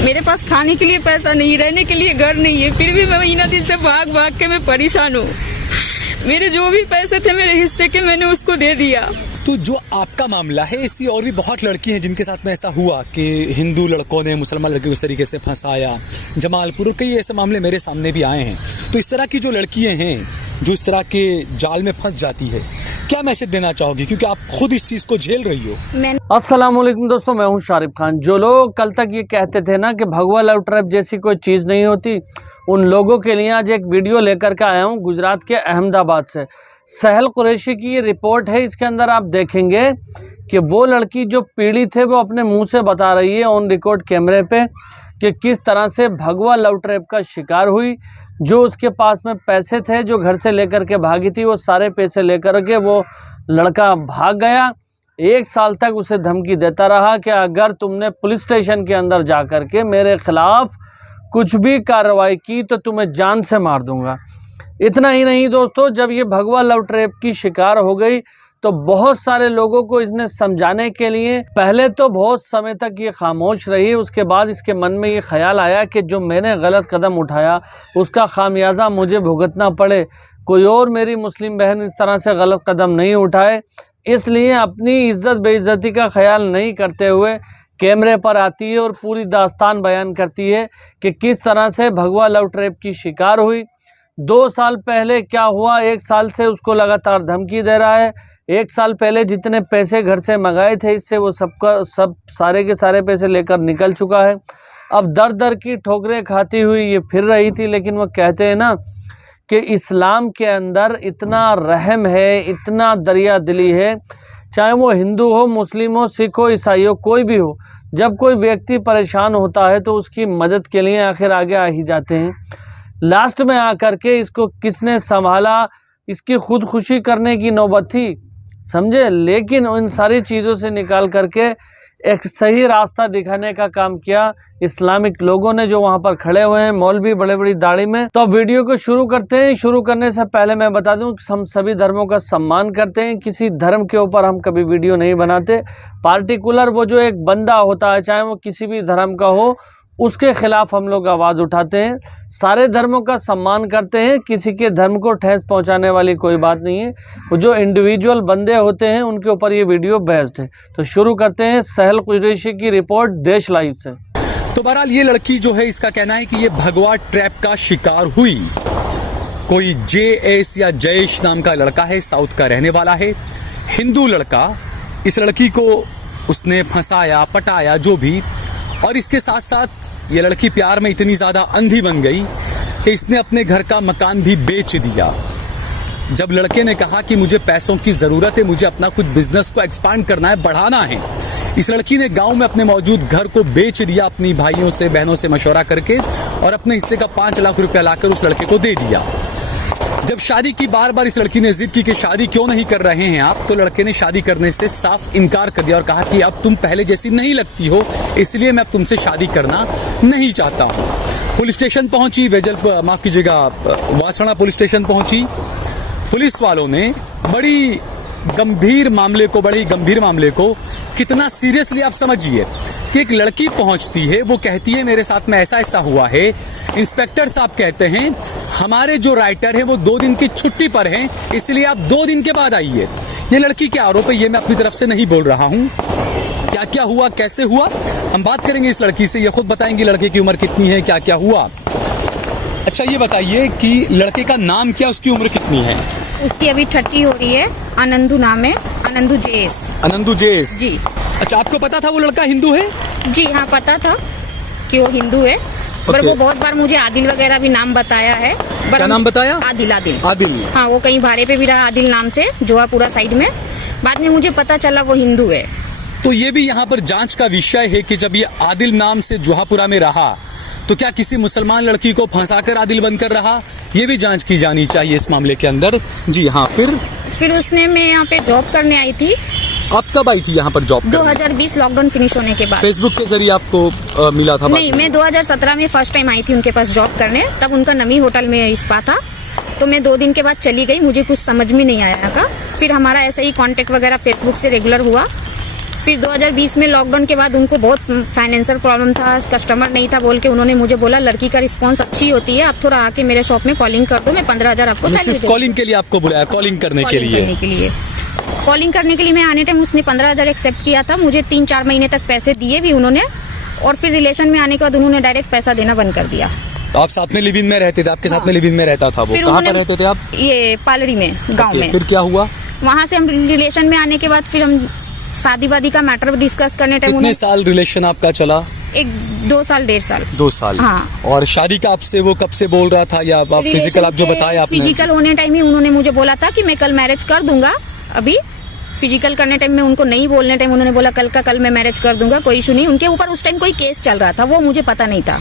मेरे पास खाने के लिए पैसा नहीं, रहने के लिए घर नहीं है, फिर भी मैं महीना दिन से भाग भाग के मैं परेशान हूँ। मेरे जो भी पैसे थे मेरे हिस्से के मैंने उसको दे दिया। तो जो आपका मामला है, ऐसी और भी बहुत लड़की हैं जिनके साथ में ऐसा हुआ कि हिंदू लड़कों ने मुसलमान लड़कियों को इस तरीके से फंसाया। जमालपुर और कई ऐसे मामले मेरे सामने भी आए हैं। तो इस तरह की जो लड़कियां हैं जो इस तरह के जाल में फंस जाती है, क्या मैसेज देना चाहोगी, क्योंकि आप खुद इस चीज को झेल रही हो? अस्सलाम वालेकुम दोस्तों, मैं हूं शारिफ खान। जो लोग कल तक ये कहते थे ना कि भगवा लव ट्रैप जैसी कोई चीज़ नहीं होती, उन लोगों के लिए आज एक वीडियो लेकर के आया हूं गुजरात के अहमदाबाद से। सहल कुरैशी की ये रिपोर्ट है। इसके अंदर आप देखेंगे कि वो लड़की जो पीड़ित है वो अपने मुंह से बता रही है ऑन रिकॉर्ड कैमरे पे कि किस तरह से भगवा लव ट्रैप का शिकार हुई। जो उसके पास में पैसे थे जो घर से लेकर के भागी थी, वो सारे पैसे लेकर के वो लड़का भाग गया। 1 साल तक उसे धमकी देता रहा कि अगर तुमने पुलिस स्टेशन के अंदर जा कर के मेरे खिलाफ कुछ भी कार्रवाई की तो तुम्हें जान से मार दूंगा। इतना ही नहीं दोस्तों, जब ये भगवा लव ट्रैप की शिकार हो गई तो बहुत सारे लोगों को इसने समझाने के लिए पहले तो बहुत समय तक ये खामोश रही। उसके बाद इसके मन में ये ख्याल आया कि जो मैंने गलत कदम उठाया उसका खामियाजा मुझे भुगतना पड़े, कोई और मेरी मुस्लिम बहन इस तरह से गलत कदम नहीं उठाए। इसलिए अपनी इज्जत बेइज्जती का ख्याल नहीं करते हुए कैमरे पर आती है और पूरी दास्तान बयान करती है कि किस तरह से भगवा लव ट्रैप की शिकार हुई। 2 साल पहले क्या हुआ, 1 साल से उसको लगातार धमकी दे रहा है। 1 साल पहले जितने पैसे घर से मंगाए थे इससे वो सब सारे के सारे पैसे लेकर निकल चुका है। अब दर दर की ठोकरें खाती हुई ये फिर रही थी। लेकिन वो कहते हैं ना कि इस्लाम के अंदर इतना रहम है, इतना दरिया दिली है, चाहे वो हिंदू हो, मुस्लिम हो, सिख हो, ईसाई हो, कोई भी हो। जब कोई व्यक्ति परेशान होता है तो उसकी मदद के लिए आखिर आगे आ ही जाते हैं। लास्ट में आकर के इसको किसने संभाला, इसकी खुदकुशी करने की नौबत थी, समझे। लेकिन उन सारी चीज़ों से निकाल करके एक सही रास्ता दिखाने का काम किया इस्लामिक लोगों ने जो वहाँ पर खड़े हुए हैं, मौलवी बड़े बड़ी दाढ़ी में। तो वीडियो को शुरू करते हैं। शुरू करने से पहले मैं बता दूं कि हम सभी धर्मों का सम्मान करते हैं, किसी धर्म के ऊपर हम कभी वीडियो नहीं बनाते। पार्टिकुलर वो जो एक बंदा होता है, चाहे वो किसी भी धर्म का हो, उसके खिलाफ हम लोग आवाज़ उठाते हैं। सारे धर्मों का सम्मान करते हैं, किसी के धर्म को ठेस पहुंचाने वाली कोई बात नहीं है। वो जो इंडिविजुअल बंदे होते हैं उनके ऊपर ये वीडियो बेस्ड है। तो शुरू करते हैं सहल कुरैशी की रिपोर्ट देश लाइव से। तो बहरहाल ये लड़की जो है, इसका कहना है कि ये भगवा ट्रैप का शिकार हुई। कोई JS या जयेश नाम का लड़का है, साउथ का रहने वाला है, हिंदू लड़का। इस लड़की को उसने फंसाया, पटाया, जो भी। और इसके साथ साथ ये लड़की प्यार में इतनी ज्यादा अंधी बन गई कि इसने अपने घर का मकान भी बेच दिया। जब लड़के ने कहा कि मुझे पैसों की जरूरत है, मुझे अपना कुछ बिजनेस को एक्सपांड करना है, बढ़ाना है, इस लड़की ने गांव में अपने मौजूद घर को बेच दिया अपनी भाइयों से, बहनों से मशवरा करके, और अपने हिस्से का 5 लाख रुपया लाकर उस लड़के को दे दिया। जब शादी की बार बार इस लड़की ने जिद की कि शादी क्यों नहीं कर रहे हैं आप, तो लड़के ने शादी करने से साफ इनकार कर दिया और कहा कि अब तुम पहले जैसी नहीं लगती हो, इसलिए मैं अब तुमसे शादी करना नहीं चाहता हूं। पुलिस स्टेशन पहुंची, वाछड़ा पुलिस स्टेशन पहुंची। पुलिस वालों ने बड़ी गंभीर मामले को कितना सीरियसली आप समझिए कि एक लड़की पहुंचती है, वो कहती है मेरे साथ में ऐसा हुआ है। इंस्पेक्टर साहब कहते हैं हमारे जो राइटर हैं वो 2 दिन की छुट्टी पर हैं, इसलिए आप 2 दिन के बाद आइए। ये लड़की के आरोप है, ये मैं अपनी तरफ से नहीं बोल रहा हूं। क्या क्या हुआ, कैसे हुआ, हम बात करेंगे इस लड़की से, ये खुद बताएंगी लड़के की उम्र कितनी है, क्या क्या हुआ। अच्छा ये बताइए कि लड़के का नाम क्या, उसकी उम्र कितनी है? उसकी अभी 30 हो रही है। आनंदू नाम है, आनंदू JS जी। अच्छा, आपको पता था वो लड़का हिंदू है? जी हाँ, पता था कि वो हिंदू है। पर वो बहुत बार मुझे आदिल वगैरह भी नाम बताया है। क्या नाम बताया? आदिल। हाँ, वो कहीं भाड़े पे भी रहा आदिल नाम से, जोहापुरा साइड में। बाद में मुझे पता चला वो हिंदू है। तो ये भी यहाँ पर जांच का विषय है कि जब ये आदिल नाम से जोहापुरा में रहा तो क्या किसी मुसलमान लड़की को फंसाकर आदिल बनकर रहा, ये भी जांच की जानी चाहिए इस मामले के अंदर। जी हाँ, फिर उसने, मैं यहाँ पे जॉब करने आई थी। आप कब आई थी यहाँ पर जॉब करने? 2020 लॉकडाउन फिनिश होने के बाद। फेसबुक के जरिए आपको मिला था? नहीं, मैं 2017 में फर्स्ट टाइम आई थी उनके पास जॉब करने। तब उनका नमी होटल में इस बात था। तो मैं 2 दिन के बाद चली गई, मुझे कुछ समझ में नहीं आया था। फिर हमारा ऐसा ही कांटेक्ट वगैरह फेसबुक से रेगुलर हुआ। फिर 2020 में लॉकडाउन के बाद उनको बहुत फाइनेंशियल प्रॉब्लम था, कस्टमर नहीं था बोल के उन्होंने मुझे बोला लड़की का रिस्पांस अच्छी होती है, आप थोड़ा आके मेरे शॉप में कॉलिंग कर दो, मैं 15,000 आपको सैलरी सिर्फ दे कॉलिंग के लिए आपको बुलाया, कॉलिंग करने के लिए? कॉलिंग करने के लिए मैं आने टाइम उसने 15,000 एक्सेप्ट किया था, मुझे 3-4 महीने तक पैसे दिए भी उन्होंने, और फिर रिलेशन में आने के बाद उन्होंने डायरेक्ट पैसा देना बंद कर दिया। तो आप साथ में लिव इन में रहते थे, आपके साथ में लिव इन में रहता था वो? फिर कहाँ पर रहते थे आप? ये पालड़ी में, गाँव में। फिर क्या हुआ? वहाँ से हम रिलेशन में आने के बाद फिर हम शादी वादी का मैटर डिस्कस करने टाइम कितने साल रिलेशन आपका चला? 2 साल 1.5 साल। 2 साल। हाँ। और शादी का आपसे वो कब से बोल रहा था, या आप फिजिकल आप जो बताया आपने? फिजिकल होने टाइम ही उन्होंने मुझे बोला था कि मैं कल मैरिज कर दूंगा। अभी फिजिकल करने टाइम में उनको नहीं बोलने टाइम उन्होंने बोला कल का कल मैं मैरिज कर दूंगा, कोई इशू नहीं। उनके ऊपर उस टाइम कोई केस चल रहा था, वो मुझे पता नहीं था।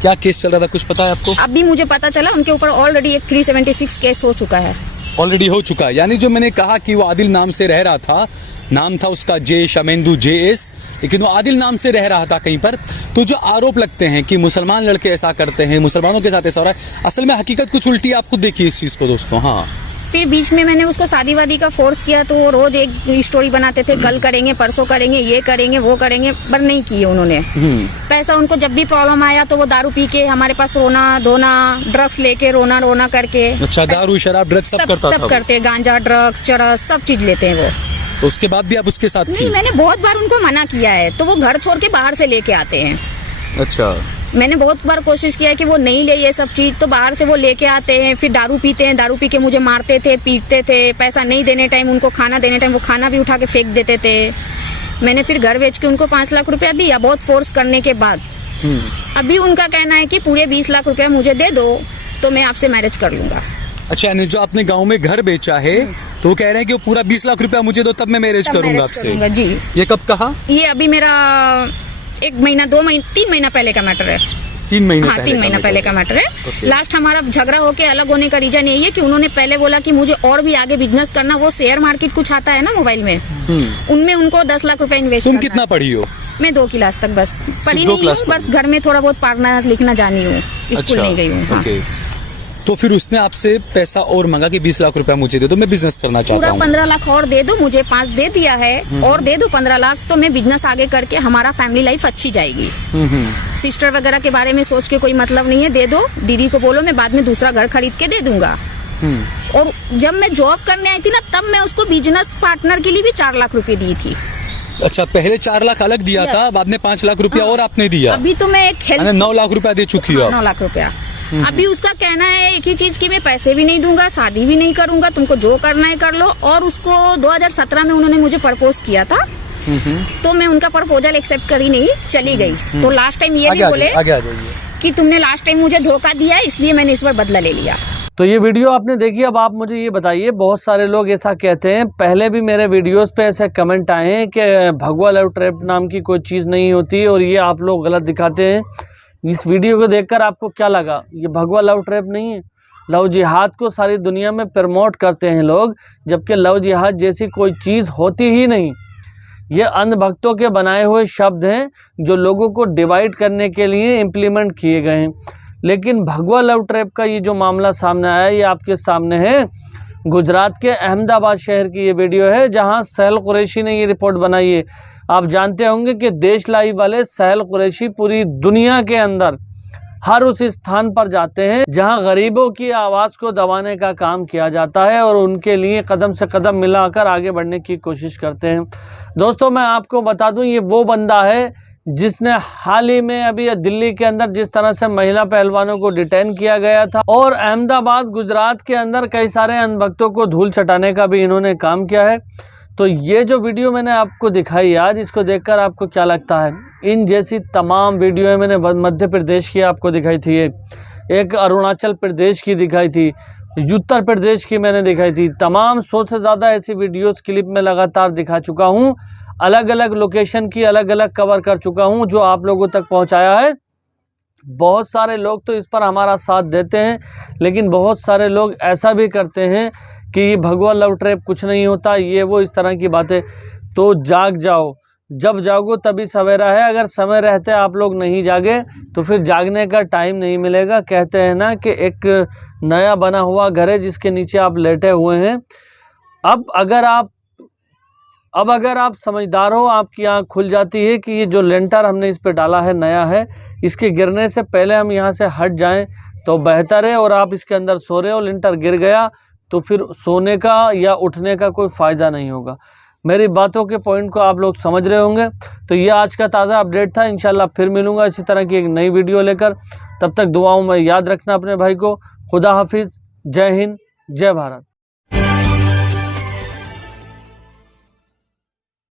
क्या केस चल रहा था, कुछ पता है आपको? अभी मुझे पता चला उनके ऊपर ऑलरेडी एक 376 केस हो चुका है। ऑलरेडी हो चुका है? यानी जो मैंने कहा कि वो आदिल नाम से रह रहा था, नाम था उसका जे शमेंदु JS, लेकिन वो आदिल नाम से रह रहा था कहीं पर। तो जो आरोप लगते हैं कि मुसलमान लड़के ऐसा करते हैं, मुसलमानों के साथ ऐसा हो रहा है, असल में हकीकत कुछ उल्टी। आप खुद देखिए इस चीज को दोस्तों। हाँ, फिर बीच में मैंने उसको शादी वादी का फोर्स किया तो वो रोज एक स्टोरी बनाते थे, कल करेंगे, परसों करेंगे, ये करेंगे, वो करेंगे, पर नहीं किए उन्होंने। पैसा उनको जब भी प्रॉब्लम आया तो वो दारू पी के हमारे पास रोना धोना, ड्रग्स लेके रोना करके। अच्छा, दारू शराब ड्रग्स सब करता था? सब करते, गांजा ड्रग्स चरस सब चीज लेते हैं वो। तो उसके बाद भी आप उसके साथ थी? नहीं, मैंने बहुत बार उनको मना किया है तो वो घर छोड़ के बाहर से लेके आते हैं। अच्छा। मैंने बहुत बार कोशिश किया है कि वो नहीं ले ये सब चीज, तो बाहर से वो लेके आते हैं, फिर दारू पीते हैं, दारू पी के मुझे मारते थे, पीटते थे। पैसा नहीं देने टाइम उनको खाना देने टाइम वो खाना भी उठा के फेंक देते थे। मैंने फिर घर बेच के उनको 5 लाख रुपया दिया बहुत फोर्स करने के बाद। अभी उनका कहना है कि पूरे 20 लाख रुपया मुझे दे दो तो मैं आपसे मैरिज कर लूंगा। अच्छा, यानी जो आपने गांव में घर बेचा है तो वो कह रहे हैं कि वो पूरा 20 लाख रुपया मुझे दो तब मैं मैरिज करूंगा आपसे? जी। ये कब कहा? ये अभी मेरा 1 महीना 2 महीना 3 महीना पहले का मैटर है। 3 महीने? हाँ, 3 महीना पहले का मैटर है। लास्ट हमारा झगड़ा होके अलग होने का रीजन यही है कि उन्होंने पहले बोला कि मुझे और भी आगे बिजनेस करना, वो शेयर मार्केट कुछ आता है ना मोबाइल में, उनमें उनको 10 लाख रुपए इन्वेस्ट। तुम कितना पढ़ी हो? मैं 2 क्लास तक बस पढ़ी नहीं हूँ, बस घर में थोड़ा बहुत पढ़ना लिखना जानी हूँ, स्कूल नहीं गई हूँ। तो फिर उसने आपसे पैसा और मांगा कि 20 लाख रुपया मुझे दे दो, मैं बिजनेस करना चाहता हूँ। 15 लाख और दे दो, मुझे 5 दे दिया है और दे दो 15 लाख, तो मैं बिजनेस आगे करके हमारा फैमिली लाइफ अच्छी जाएगी। सिस्टर वगैरह के बारे में सोच के कोई मतलब नहीं है, दे दो, दीदी को बोलो मैं बाद में दूसरा घर खरीद के दे दूंगा। और जब मैं जॉब करने आई थी ना तब मैं उसको बिजनेस पार्टनर के लिए भी 4 लाख रुपए दी थी। अच्छा, पहले 4 लाख अलग दिया था, बाद में 5 लाख रुपया और आपने दिया? अभी तो मैं एक 9 लाख रुपया दे चुकी हो? 9 लाख रुपया। अभी उसका कहना है एक ही चीज कि मैं पैसे भी नहीं दूंगा, शादी भी नहीं करूंगा, तुमको जो करना है कर लो। और उसको 2017 में उन्होंने मुझे प्रपोज किया था, तो मैं उनका प्रपोजल एक्सेप्ट करी नहीं, चली गई। तो लास्ट टाइम ये भी बोले कि तुमने लास्ट टाइम मुझे धोखा दिया इसलिए मैंने इस बार बदला ले लिया। तो ये वीडियो आपने देखी। अब आप मुझे ये बताइए, बहुत सारे लोग ऐसा कहते हैं, पहले भी मेरे वीडियोस पे ऐसे कमेंट आए हैं कि भगवा लव ट्रैप नाम की कोई चीज़ नहीं होती और ये आप लोग गलत दिखाते हैं। इस वीडियो को देखकर आपको क्या लगा? ये भगवा लव ट्रैप नहीं है। लव जिहाद को सारी दुनिया में प्रमोट करते हैं लोग, जबकि लव जिहाद जैसी कोई चीज़ होती ही नहीं। ये अंधभक्तों के बनाए हुए शब्द हैं जो लोगों को डिवाइड करने के लिए इम्प्लीमेंट किए गए हैं। लेकिन भगवा लव ट्रैप का ये जो मामला सामने आया, ये आपके सामने है। गुजरात के अहमदाबाद शहर की ये वीडियो है, जहां सहल कुरैशी ने ये रिपोर्ट बनाई है। आप जानते होंगे कि देश लाइव वाले सहल कुरैशी पूरी दुनिया के अंदर हर उस स्थान पर जाते हैं जहां गरीबों की आवाज़ को दबाने का काम किया जाता है और उनके लिए कदम से कदम मिलाकर आगे बढ़ने की कोशिश करते हैं। दोस्तों, मैं आपको बता दूं, ये वो बंदा है जिसने हाल ही में अभी दिल्ली के अंदर जिस तरह से महिला पहलवानों को डिटेन किया गया था, और अहमदाबाद गुजरात के अंदर कई सारे अंधभक्तों को धूल चटाने का भी इन्होंने काम किया है। तो ये जो वीडियो मैंने आपको दिखाई आज, इसको देखकर आपको क्या लगता है? इन जैसी तमाम वीडियो मैंने मध्य प्रदेश की आपको दिखाई थी, एक अरुणाचल प्रदेश की दिखाई थी, उत्तर प्रदेश की मैंने दिखाई थी। तमाम 100 से ज़्यादा ऐसी वीडियोस क्लिप में लगातार दिखा चुका हूँ, अलग अलग लोकेशन की अलग अलग कवर कर चुका हूँ, जो आप लोगों तक पहुँचाया है। बहुत सारे लोग तो इस पर हमारा साथ देते हैं, लेकिन बहुत सारे लोग ऐसा भी करते हैं कि भगवा लव ट्रैप कुछ नहीं होता, ये वो इस तरह की बातें। तो जाग जाओ, जब जागो तभी सवेरा है। अगर समय रहते आप लोग नहीं जागे तो फिर जागने का टाइम नहीं मिलेगा। कहते हैं ना कि एक नया बना हुआ घर है जिसके नीचे आप लेटे हुए हैं। अब अगर आप अब अगर आप समझदार हो, आपकी आँख खुल जाती है कि ये जो लेंटर हमने इस पे डाला है नया है, इसके गिरने से पहले हम यहाँ से हट जाएं तो बेहतर है। और आप इसके अंदर सो रहे हो, लेंटर गिर गया तो फिर सोने का या उठने का कोई फ़ायदा नहीं होगा। मेरी बातों के पॉइंट को आप लोग समझ रहे होंगे। तो ये आज का ताज़ा अपडेट था। इंशाल्लाह फिर मिलूँगा इसी तरह की एक नई वीडियो लेकर। तब तक दुआओं में याद रखना अपने भाई को। खुदा हाफिज़। जय हिंद, जय भारत।